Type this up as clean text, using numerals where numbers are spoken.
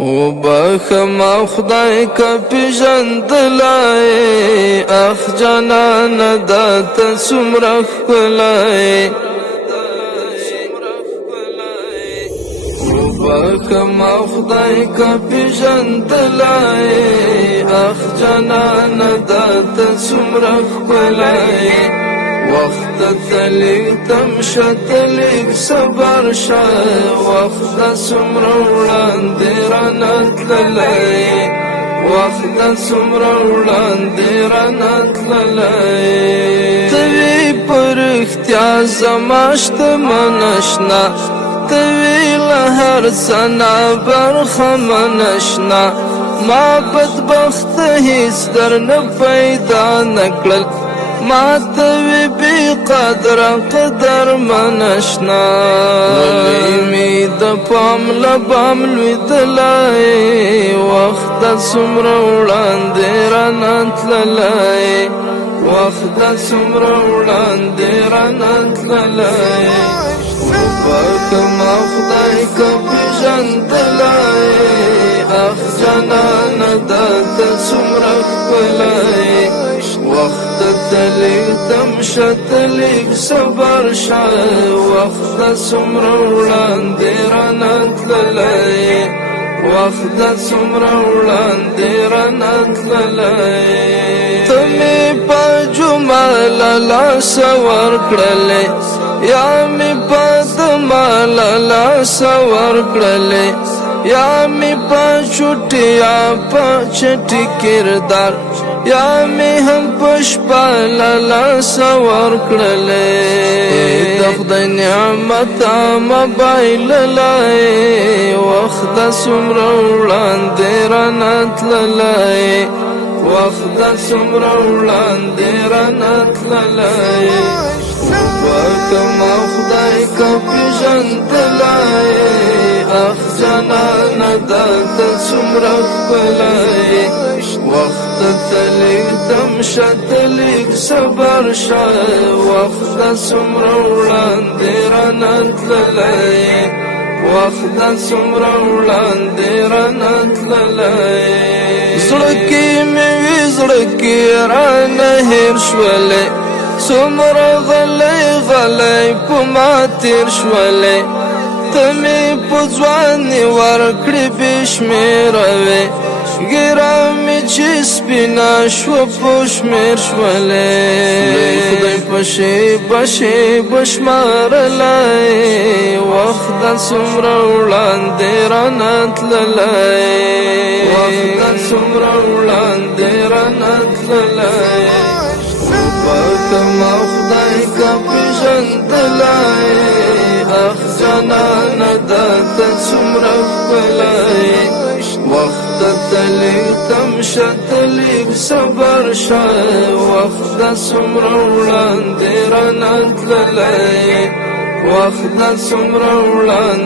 او بخما خدای کا پیژندلای اخ جانان دات سمرخ کلای او بخما خدای کا پیژندلای اخ جانان دات سمرخ کلای وقت تلیگ تمشتلیگ صبر شا وقت سمرولان دیرانت للی وقت سمرولان دیرانت للی توی پر اختیار زماشت منشنا توی لهر سنا برخمنشنا ما بدبخت هیس در نپیدا نکلل ما توی بی قدر قدر منشنا ولی می د پام لبام لوی دلای وقت سمر وړاندې رانت للای وقت سمر وړاندې رانت للای وبکما خدای کا پیژندلای اخ جانان دات سمر کلای وقت تلیگ تمشتلیگ صبر شا وقت سمرولان دیرانت للی وقت سمرولان دیرانت للی تمی پا جمال لاسور کرلی یا می پا دمال لاسور کرلی یا می پا چوٹی یا پا چٹی کردار یا می هم پشپا لالا سور کرلی دخد نعمت مبایل لای وقت سمرولان دیرانت للای وقت سمرولان دیرانت للای وکما خدای کا پیژندلای اخ جانان دات سمرخ کلای وقت تلیگ تمشتلیگ صبر شا وقت سمرولان دیرانت للای وقت سمرولان دیرانت للای زړکی می زړکی ران هیر شولې سمر غلی غلی پما تیر شولې تمی پځوانی ورکړې بشمیروي ګرامي چې سپینا شو پښمیر شولې خدای پښې بشې بشمار لای وخت سمر وړاندې رانت للای وخت سمر وړاندې رانت للای وبکما خدای کا پیژندلای اخ جانان دات سمرخ کلای وقت تلیگ تمشتلیگ صبر شا وقت سمرولان دیرانت للای وقت سمرولان